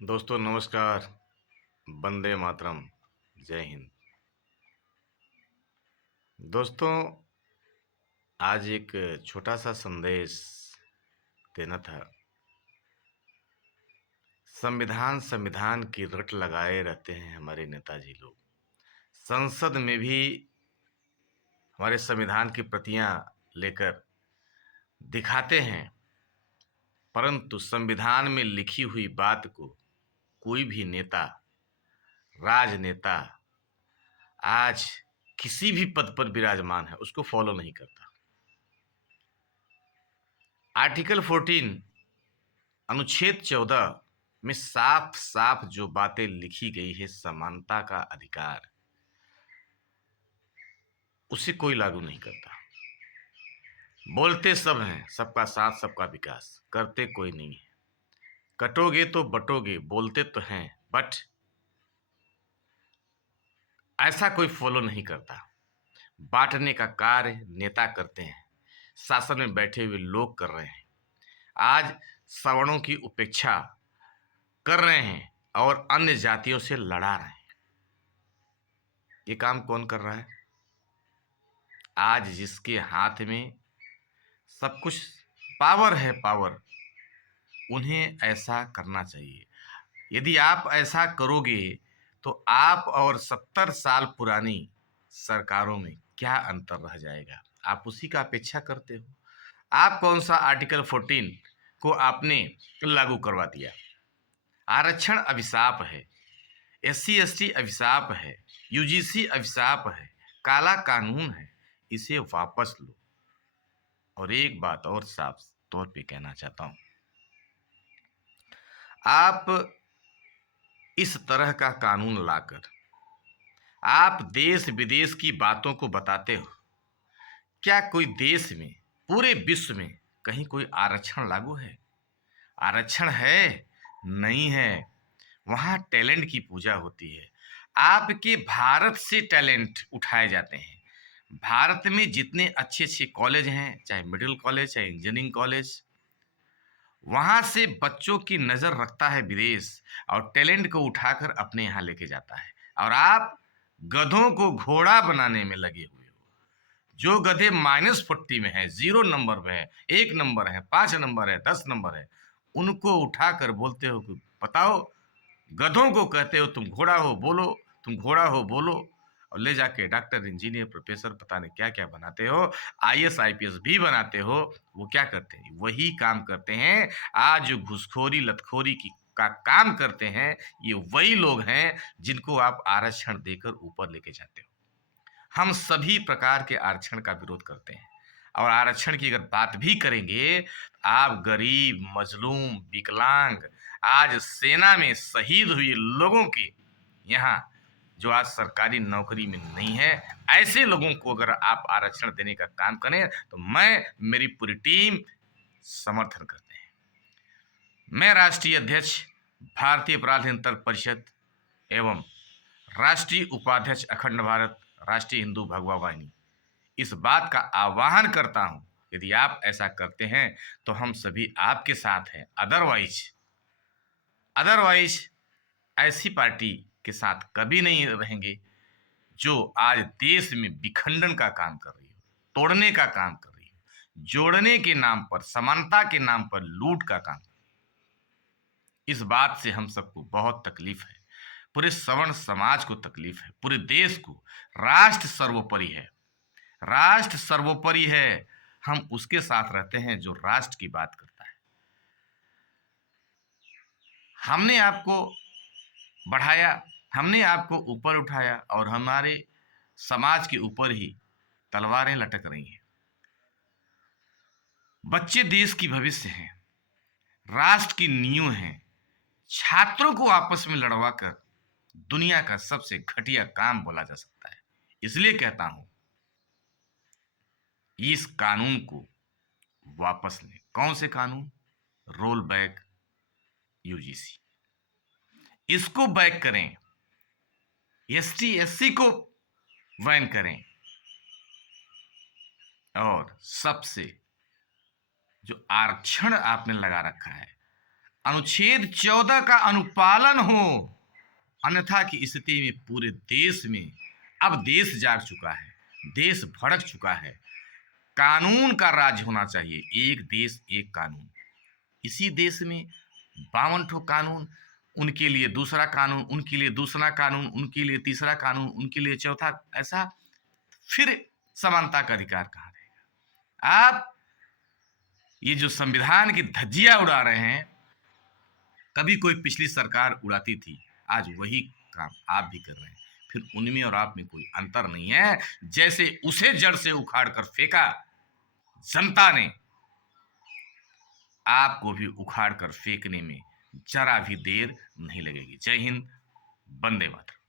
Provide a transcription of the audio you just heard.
दोस्तों नमस्कार। वंदे मातरम। जय हिंद। दोस्तों, आज एक छोटा सा संदेश देना था। संविधान संविधान की रट लगाए रहते हैं हमारे नेताजी लोग। संसद में भी हमारे संविधान की प्रतियां लेकर दिखाते हैं, परंतु संविधान में लिखी हुई बात को कोई भी नेता, राजनेता आज किसी भी पद पर विराजमान है उसको फॉलो नहीं करता। आर्टिकल 14 अनुच्छेद 14 में साफ साफ जो बातें लिखी गई है, समानता का अधिकार, उसे कोई लागू नहीं करता। बोलते सब हैं सबका साथ सबका विकास, करते कोई नहीं है। कटोगे तो बटोगे, बोलते तो हैं बट ऐसा कोई फॉलो नहीं करता। बांटने का कार्य नेता करते हैं, शासन में बैठे हुए लोग कर रहे हैं। आज सवर्णों की उपेक्षा कर रहे हैं और अन्य जातियों से लड़ा रहे हैं। ये काम कौन कर रहा है? आज जिसके हाथ में सब कुछ पावर है, पावर, उन्हें ऐसा करना चाहिए। यदि आप ऐसा करोगे तो आप और 70 साल पुरानी सरकारों में क्या अंतर रह जाएगा? आप उसी का अपेक्षा करते हो। आप कौन सा आर्टिकल 14 को आपने लागू करवा दिया? आरक्षण अभिशाप है, एससी एसटी अभिशाप है, यूजीसी अभिशाप है, काला कानून है। इसे वापस लो। और एक बात और साफ तौर पे कहना चाहता हूं, आप इस तरह का कानून लाकर आप देश विदेश की बातों को बताते हो। क्या कोई देश में, पूरे विश्व में कहीं कोई आरक्षण लागू है? आरक्षण है? नहीं है। वहां टैलेंट की पूजा होती है। आपके भारत से टैलेंट उठाए जाते हैं। भारत में जितने अच्छे अच्छे कॉलेज हैं, चाहे मेडिकल कॉलेज, चाहे इंजीनियरिंग कॉलेज, वहां से बच्चों की नजर रखता है विदेश और टैलेंट को उठाकर अपने यहां लेके जाता है। और आप गधों को घोड़ा बनाने में लगे हुए हो। जो गधे -40 में है, 0 नंबर में है, 1 नंबर है, 5 नंबर है, 10 नंबर है, उनको उठाकर बोलते हो कि बताओ, गधों को कहते हो तुम घोड़ा हो बोलो, तुम घोड़ा हो बोलो, और ले जाके डॉक्टर, इंजीनियर, प्रोफेसर, पता नहीं क्या क्या बनाते हो, आईएएस आईपीएस भी बनाते हो। वो क्या करते हैं? वही काम करते हैं। आज जो घुसखोरी लतखोरी की का काम करते हैं, ये वही लोग हैं जिनको आप आरक्षण देकर ऊपर लेके जाते हो। हम सभी प्रकार के आरक्षण का विरोध करते हैं। और आरक्षण की अगर बात भी करेंगे, आप गरीब, मजलूम, विकलांग, आज सेना में शहीद हुए लोगों के यहाँ जो आज सरकारी नौकरी में नहीं है, ऐसे लोगों को अगर आप आरक्षण देने का काम करें तो मैं, मेरी पूरी टीम समर्थन करते हैं। मैं राष्ट्रीय अध्यक्ष भारतीय अपराध नियंत्रण परिषद एवं राष्ट्रीय उपाध्यक्ष अखंड भारत राष्ट्रीय हिंदू भगवा वाहिनी इस बात का आह्वान करता हूं, यदि आप ऐसा करते हैं तो हम सभी आपके साथ हैं। अदरवाइज अदरवाइज ऐसी पार्टी के साथ कभी नहीं रहेंगे जो आज देश में विखंडन का काम कर रही हो, तोड़ने का काम कर रही हो, जोड़ने के नाम पर, समानता के नाम पर लूट का काम। इस बात से हम सबको बहुत तकलीफ है। पूरे सवर्ण समाज को तकलीफ है, पूरे देश को। राष्ट्र सर्वोपरि है, राष्ट्र सर्वोपरि है। हम उसके साथ रहते हैं जो राष्ट्र की बात करता है। हमने आपको बढ़ाया, हमने आपको ऊपर उठाया और हमारे समाज के ऊपर ही तलवारें लटक रही हैं। बच्चे देश की भविष्य हैं, राष्ट्र की नींव हैं। छात्रों को आपस में लड़वा कर दुनिया का सबसे घटिया काम बोला जा सकता है। इसलिए कहता हूं, इस कानून को वापस लें। कौन से कानून? रोल बैक यूजीसी, इसको बैक करें। एसटी एससी को बैन करें। और सबसे जो आरक्षण आपने लगा रखा है, अनुच्छेद 14 का अनुपालन हो, अन्यथा की स्थिति में पूरे देश में, अब देश जाग चुका है, देश भड़क चुका है। कानून का राज्य होना चाहिए, एक देश एक कानून। इसी देश में 52 ठो कानून, उनके लिए दूसरा कानून, उनके लिए दूसरा कानून, उनके लिए तीसरा कानून, उनके लिए चौथा, ऐसा फिर समानता का अधिकार कहाँ रहेगा? आप ये जो संविधान की धज्जियां उड़ा रहे हैं, कभी कोई पिछली सरकार उड़ाती थी, आज वही काम आप भी कर रहे हैं। फिर उनमें और आप में कोई अंतर नहीं है। जैसे उसे जड़ से उखाड़ कर फेंका जनता ने, आपको भी उखाड़ कर फेंकने में जरा भी देर नहीं लगेगी। जय हिंद, वंदे मातरम।